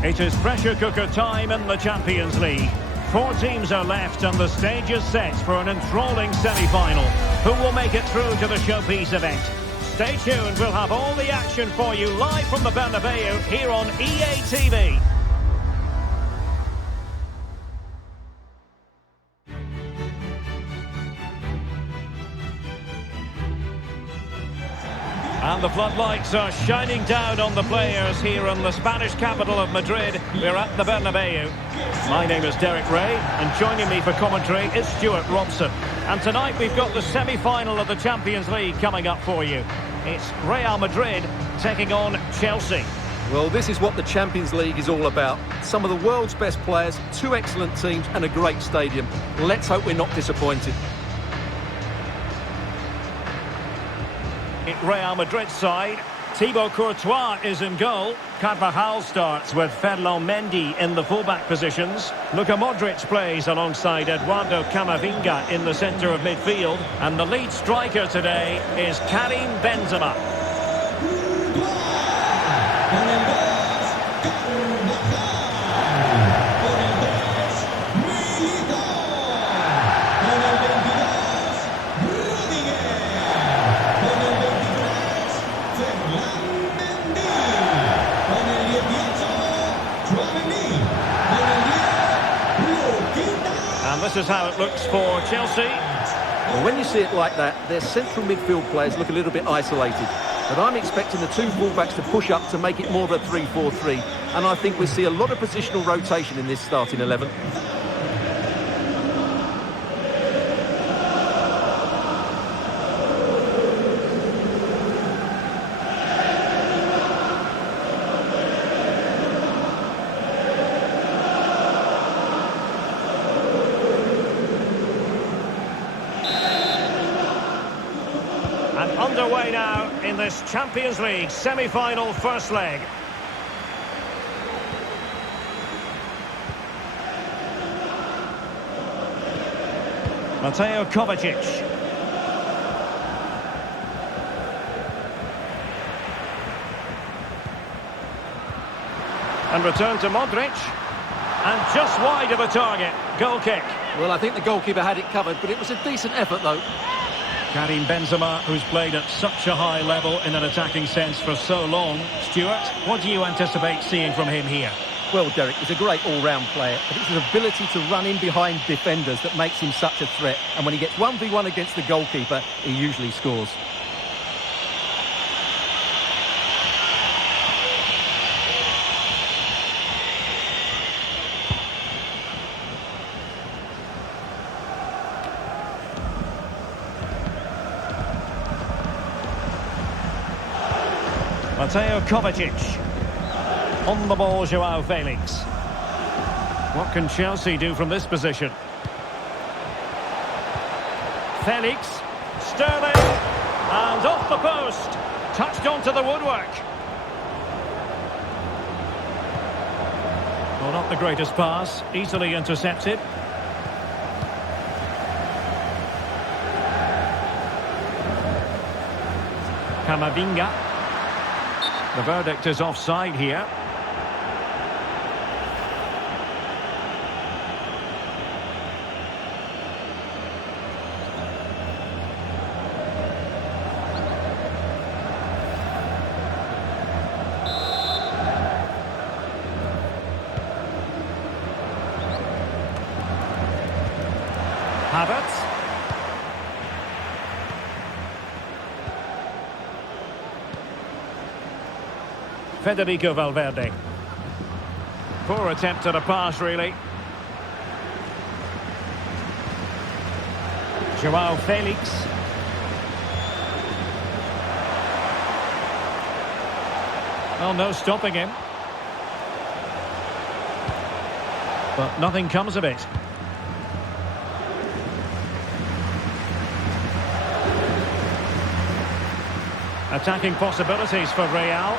It is pressure cooker time in the Champions League. 4 teams are left and the stage is set for an enthralling semi-final. Who will make it through to the showpiece event? Stay tuned, we'll have all the action for you live from the Bernabeu here on EA TV. And the floodlights are shining down on the players here in the Spanish capital of Madrid. We're at the Bernabeu. My name is Derek Ray, and joining me for commentary is Stuart Robson. And tonight we've got the semi-final of the Champions League coming up for you. It's Real Madrid taking on Chelsea. Well, this is what the Champions League is all about. Some of the world's best players, 2 excellent teams and a great stadium. Let's hope we're not disappointed. Real Madrid side, Thibaut Courtois is in goal. Carvajal starts with Ferland Mendy in the fullback positions. Luka Modric plays alongside Eduardo Camavinga in the centre of midfield. And the lead striker today is Karim Benzema. This is how it looks for Chelsea. Well, when you see it like that, their central midfield players look a little bit isolated. But I'm expecting the 2 fullbacks to push up to make it more of a 3-4-3. And I think we'll see a lot of positional rotation in this starting 11. Underway now in this Champions League semi-final first leg. Mateo Kovacic. And return to Modric. And just wide of the target. Goal kick. Well, I think the goalkeeper had it covered, but it was a decent effort, though. Karim Benzema, who's played at such a high level in an attacking sense for so long. Stuart, what do you anticipate seeing from him here? Well, Derek, he's a great all-round player, but it's his ability to run in behind defenders that makes him such a threat. And when he gets 1v1 against the goalkeeper, he usually scores. Mateo Kovacic. On the ball, Joao Felix. What can Chelsea do from this position? Felix. Sterling. And off the post. Touched onto the woodwork. Well, not the greatest pass. Easily intercepted. Camavinga. The verdict is offside here. Havertz. Federico Valverde. Poor attempt at a pass, really. Joao Felix. Well, no stopping him. But nothing comes of it. Attacking possibilities for Real.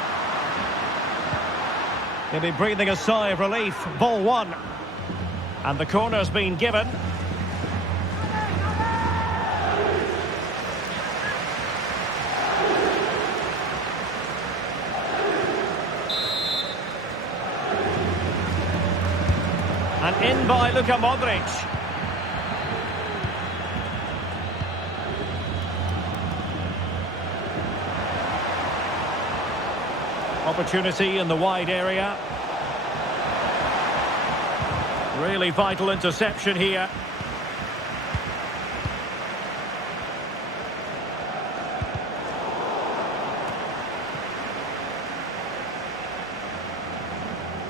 He'll be breathing a sigh of relief. Ball 1. And the corner's been given. And in by Luka Modric. Opportunity in the wide area. Really vital interception here.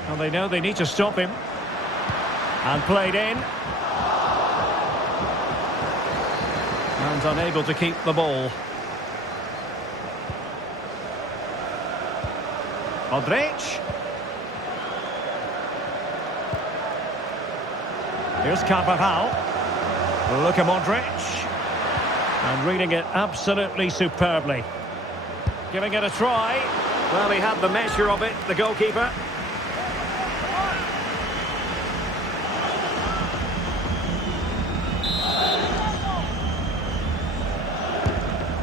And they know they need to stop him. And played in. And unable to keep the ball. Modric. Here's Carvajal. Luka Modric. And reading it absolutely superbly. Giving it a try. Well, he had the measure of it, the goalkeeper.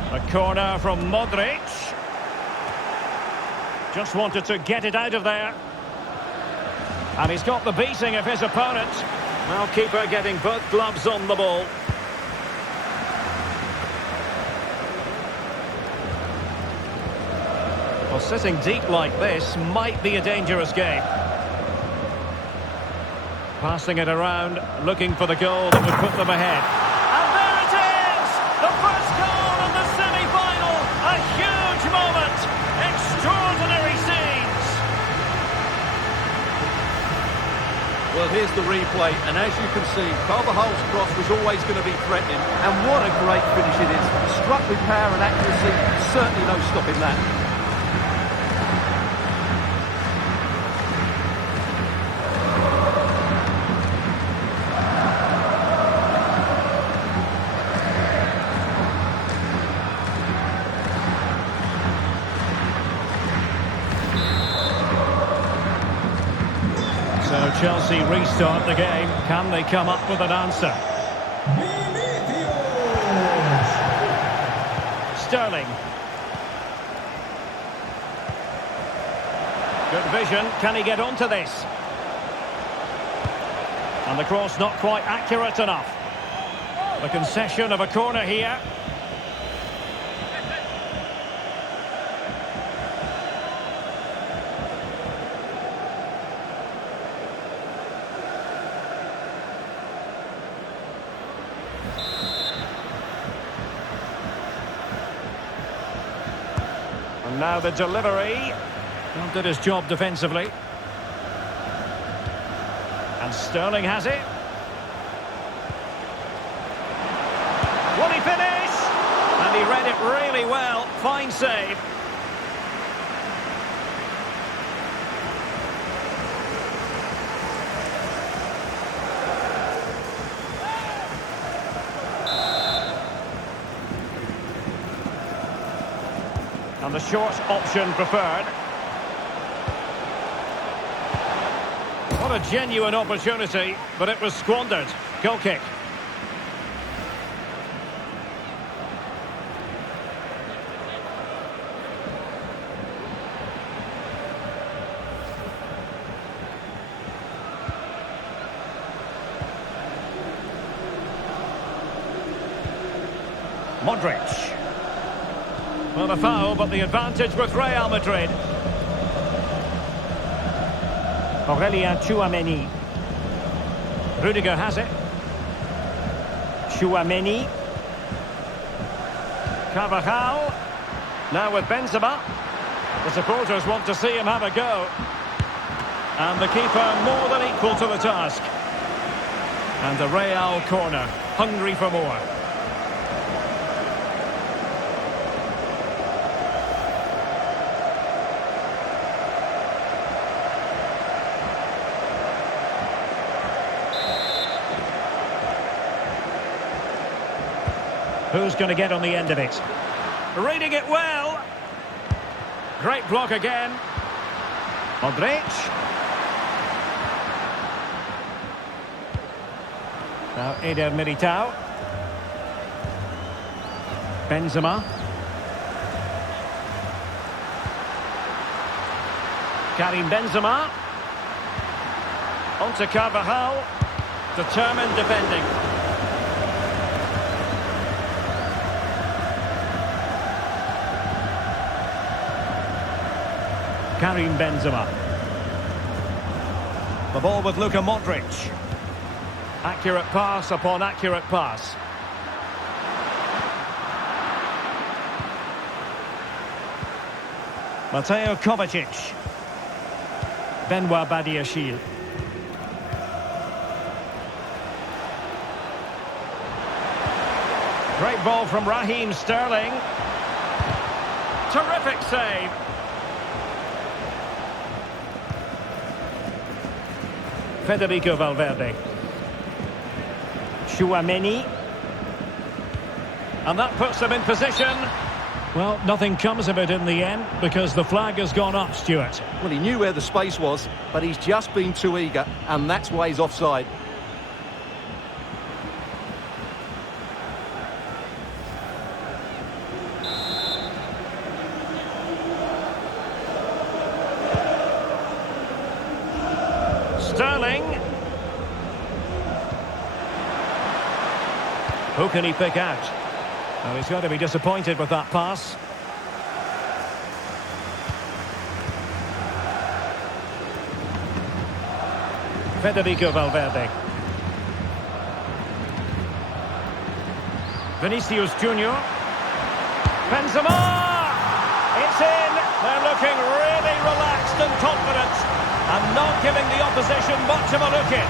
A corner from Modric. Just wanted to get it out of there. And he's got the beating of his opponent. Well, keeper getting both gloves on the ball. Well, sitting deep like this might be a dangerous game. Passing it around, looking for the goal that would put them ahead. And there it is! The first goal in the semi-final! A huge moment! Extraordinary scenes! Well, here's the replay, and as you can see, Carvajal's cross was always going to be threatening, and what a great finish it is. Struck with power and accuracy, certainly no stopping that. So Chelsea restart the game. Can they come up with an answer? Sterling. Good vision. Can he get onto this? And the cross not quite accurate enough. The concession of a corner here. And now the delivery. Well, did his job defensively. And Sterling has it. Will he finish? And he read it really well. Fine save. And the short option preferred. What a genuine opportunity, but it was squandered. Goal kick. Modric. Well, a foul, but the advantage with Real Madrid. Aurelien Tchouameni. Rudiger has it. Tchouameni. Carvajal. Now with Benzema. The supporters want to see him have a go. And the keeper more than equal to the task. And the Real corner, hungry for more. Who's going to get on the end of it? Reading it well. Great block again. Modric. Now Eder Militao. Benzema. Karim Benzema. On to Carvajal. Determined defending. Karim Benzema. The ball with Luka Modric. Accurate pass upon accurate pass. Mateo Kovacic. Benoit Badiashile. Great ball from Raheem Sterling. Terrific save. Federico Valverde. Tchouaméni. And that puts them in position. Well, nothing comes of it in the end because the flag has gone up, Stuart. Well, he knew where the space was, but he's just been too eager, and that's why he's offside. Sterling. Who can he pick out? Oh, he's got to be disappointed with that pass. Federico Valverde. Vinicius Junior. Benzema! It's in! They're looking really relaxed and confident and not giving the opposition much of a look in.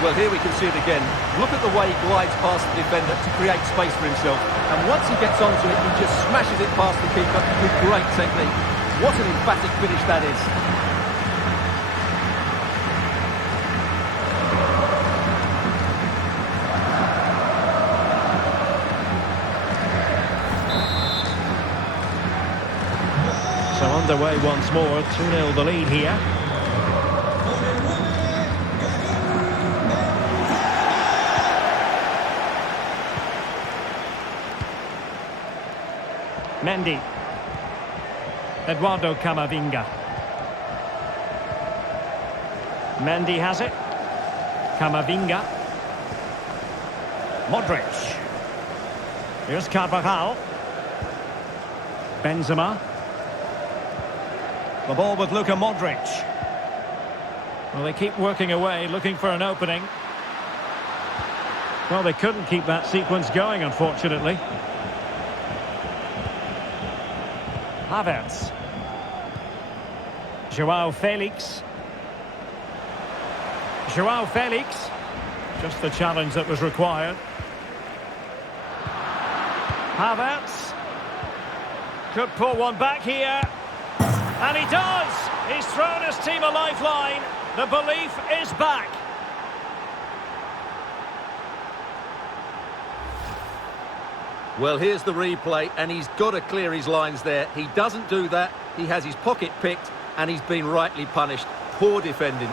Well, here we can see it again. Look at the way he glides past the defender to create space for himself. And once he gets onto it, he just smashes it past the keeper with great technique. What an emphatic finish that is. So underway once more, 2-0 the lead here. Mendy. Eduardo Camavinga. Mendy has it. Camavinga. Modric. Here's Carvajal. Benzema. The ball with Luka Modric. Well, they keep working away, looking for an opening. Well, they couldn't keep that sequence going, unfortunately. Havertz. Joao Felix. Joao Felix. Just the challenge that was required. Havertz. Could pull one back here. And he does! He's thrown his team a lifeline. The belief is back. Well, here's the replay, and he's got to clear his lines there. He doesn't do that. He has his pocket picked, and he's been rightly punished. Poor defending.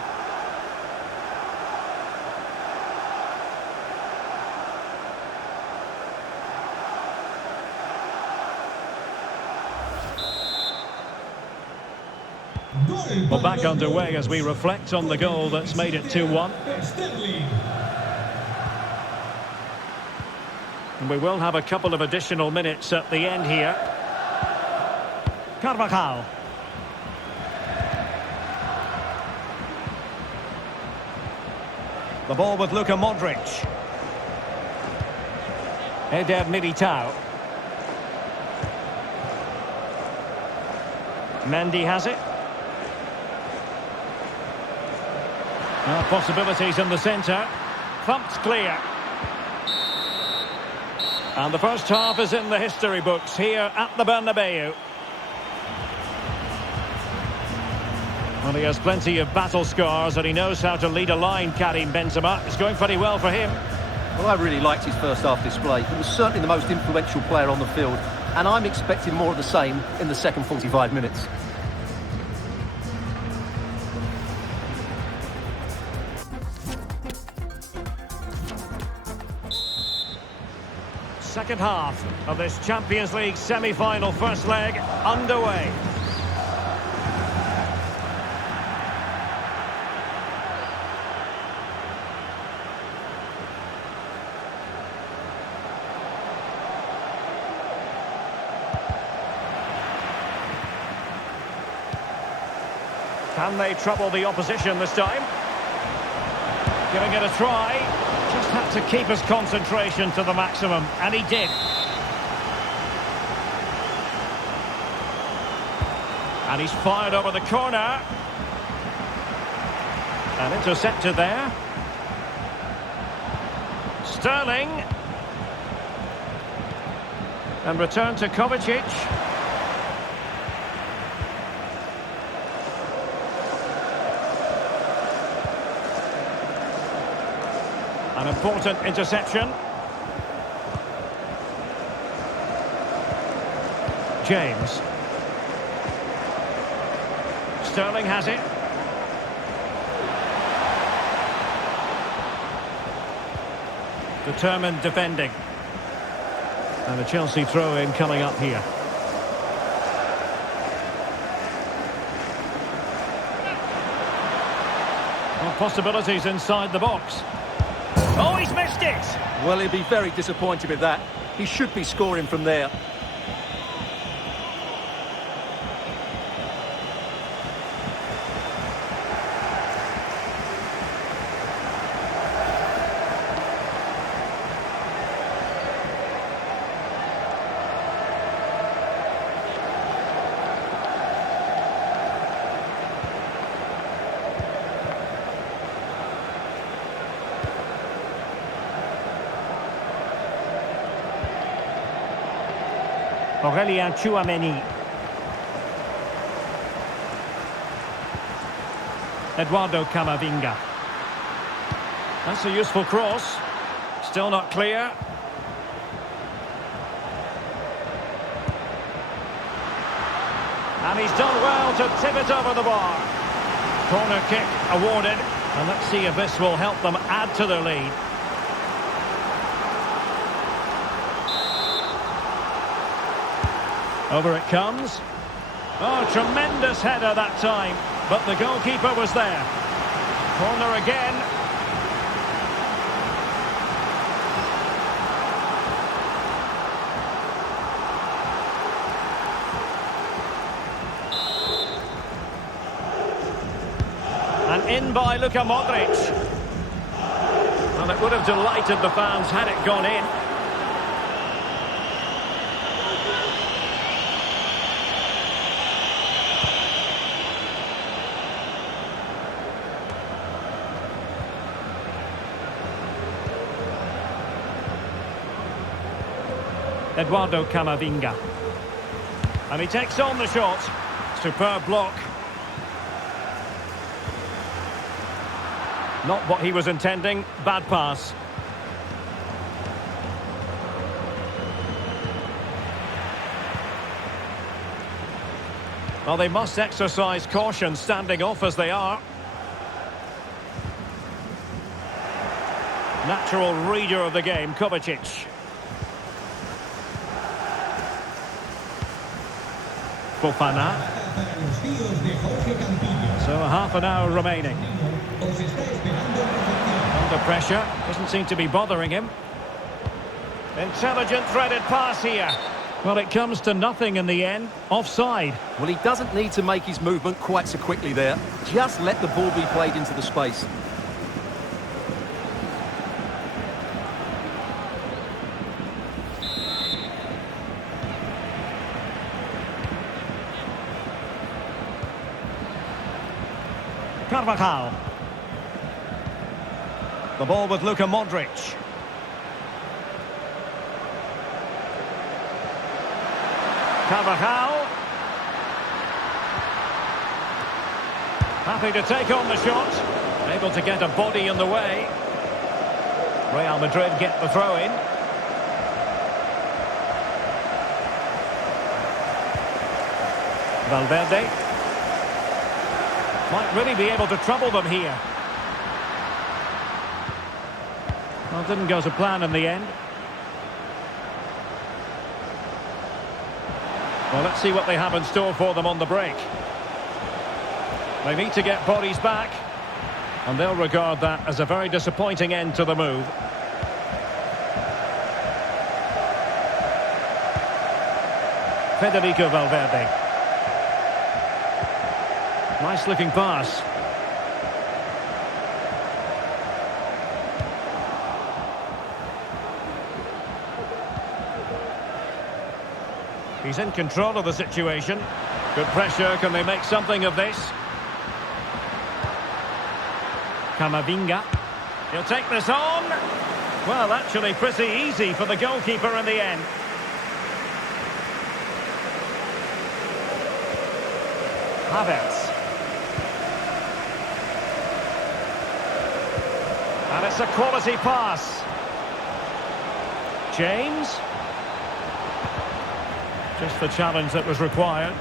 Well, back underway as we reflect on the goal that's made it 2-1. And we will have a couple of additional minutes at the end here. Carvajal. The ball with Luka Modric. Eder Militao. Mendy has it. Possibilities in the centre. Thumped clear. And the first half is in the history books here at the Bernabeu. Well, he has plenty of battle scars and he knows how to lead a line, Karim Benzema. It's going pretty well for him. Well, I really liked his first half display. He was certainly the most influential player on the field. And I'm expecting more of the same in the second 45 minutes. Second half of this Champions League semi-final first leg underway. Can they trouble the opposition this time? Giving it a try. Just had to keep his concentration to the maximum, and he did. And he's fired over the corner. And intercepted there. Sterling. And return to Kovacic. An important interception. James. Sterling has it. Determined defending. And a Chelsea throw-in coming up here. Well, possibilities inside the box. Oh, he's missed it! Well, he'll be very disappointed with that. He should be scoring from there. Aurelien Tchouameni. Eduardo Camavinga. That's a useful cross. Still not clear. And he's done well to tip it over the bar. Corner kick awarded. And let's see if this will help them add to their lead. Over it comes. Oh, tremendous header that time. But the goalkeeper was there. Corner again. And in by Luka Modric. Well, it would have delighted the fans had it gone in. Eduardo Camavinga. And he takes on the shot. Superb block. Not what he was intending. Bad pass. Well, they must exercise caution standing off as they are. Natural reader of the game, Kovacic. Mzpanda. So a half an hour remaining. Under pressure, doesn't seem to be bothering him. Intelligent threaded pass here. Well, it comes to nothing in the end. Offside. Well, he doesn't need to make his movement quite so quickly there. Just let the ball be played into the space. Carvajal. The ball with Luka Modric. Carvajal. Happy to take on the shot. Able to get a body in the way. Real Madrid get the throw in. Valverde. Might really be able to trouble them here. Well, didn't go to plan in the end. Well, let's see what they have in store for them on the break. They need to get bodies back, and they'll regard that as a very disappointing end to the move. Federico Valverde. Nice looking pass. He's in control of the situation. Good pressure. Can they make something of this? Camavinga. He'll take this on. Well, actually pretty easy for the goalkeeper in the end. Havertz. And it's a quality pass. James. Just the challenge that was required.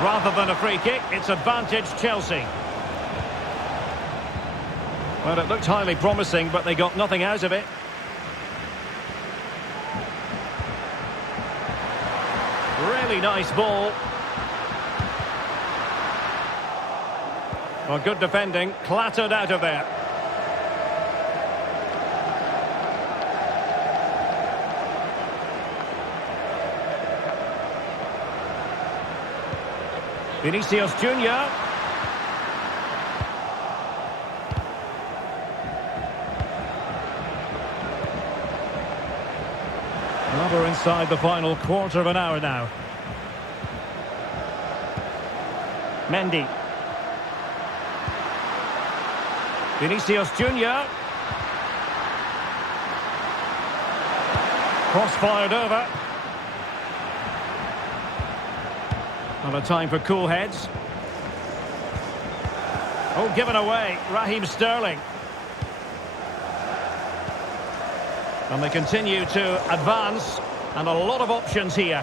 Rather than a free kick, it's advantage Chelsea. Well, it looked highly promising, but they got nothing out of it. Really nice ball. Well, good defending, clattered out of there. Vinicius Junior. Well, we're inside the final quarter of an hour now. Mendy. Vinicius Junior. Cross fired over. Not a time for cool heads. Oh, given away. Raheem Sterling. And they continue to advance. And a lot of options here.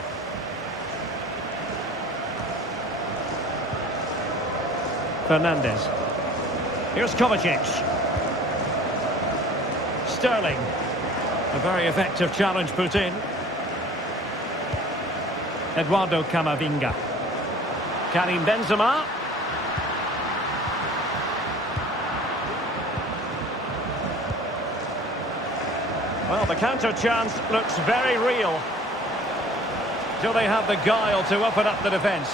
Fernandez. Here's Kovacic. Sterling. A very effective challenge put in. Eduardo Camavinga. Karim Benzema. Well, the counter chance looks very real. Do they have the guile to open up the defence?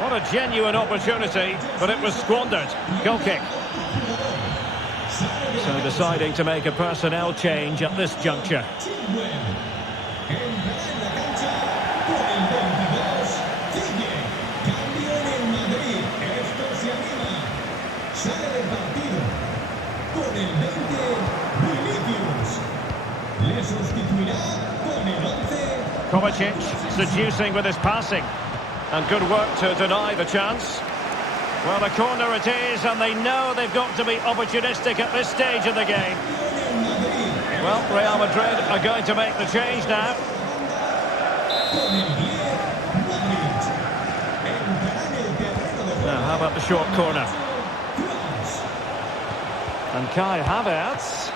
What a genuine opportunity, but it was squandered. Goal kick. So deciding to make a personnel change at this juncture. Kovacic seducing with his passing. And good work to deny the chance. Well, a corner it is, and they know they've got to be opportunistic at this stage of the game. Well, Real Madrid are going to make the change now. Now, how about the short corner? And Kai Havertz.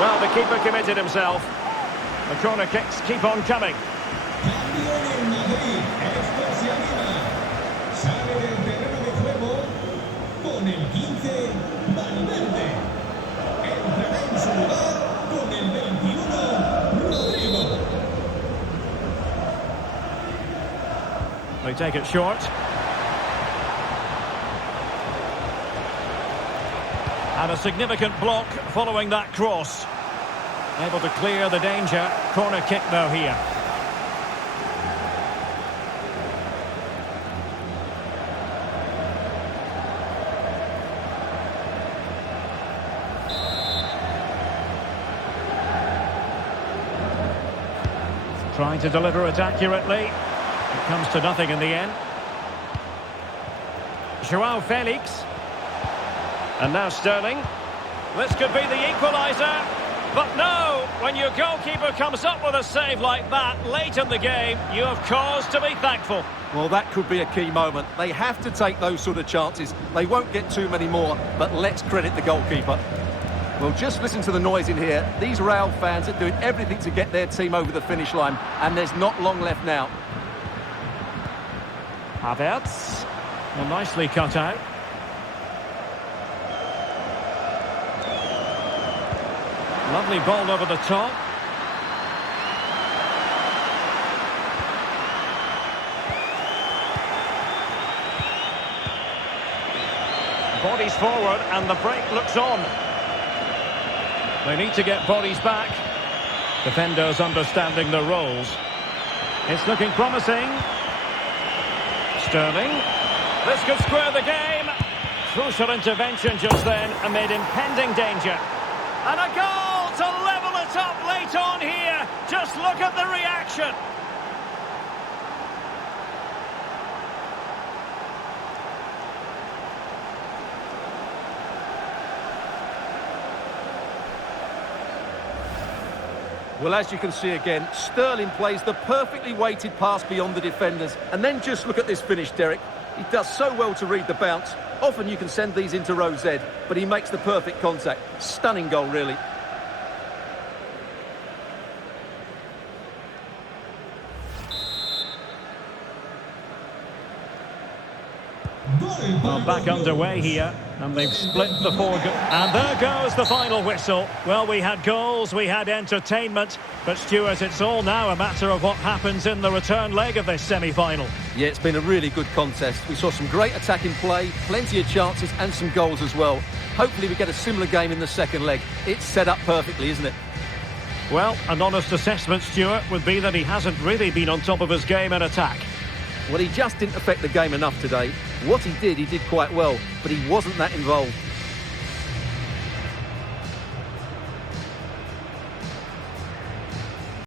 Well, the keeper committed himself. The corner kicks keep on coming. They take it short. And a significant block following that cross. Able to clear the danger. Corner kick though here. Trying to deliver it accurately. It comes to nothing in the end. Joao Felix. And now Sterling. This could be the equalizer. But no, when your goalkeeper comes up with a save like that late in the game, you have cause to be thankful. Well, that could be a key moment. They have to take those sort of chances. They won't get too many more, but let's credit the goalkeeper. Well, just listen to the noise in here. These Real fans are doing everything to get their team over the finish line, and there's not long left now. Havertz. Well, nicely cut out. Lovely ball over the top. Bodies forward and the break looks on. They need to get bodies back. Defenders understanding their roles. It's looking promising. Sterling. This could square the game. Crucial intervention just then amid impending danger. And a goal to level it up late on here. Just look at the reaction. Well, as you can see again, Sterling plays the perfectly weighted pass beyond the defenders. And then just look at this finish, Derek. He does so well to read the bounce. Often you can send these into row Z, but he makes the perfect contact. Stunning goal, really. Well, back underway here, and they've split the four. And there goes the final whistle. Well, we had goals, we had entertainment, but Stuart, it's all now a matter of what happens in the return leg of this semi-final. Yeah, it's been a really good contest. We saw some great attacking play, plenty of chances and some goals as well. Hopefully we get a similar game in the second leg. It's set up perfectly, isn't it? Well, an honest assessment, Stuart, would be that he hasn't really been on top of his game in attack. Well, he just didn't affect the game enough today. What he did quite well, but he wasn't that involved.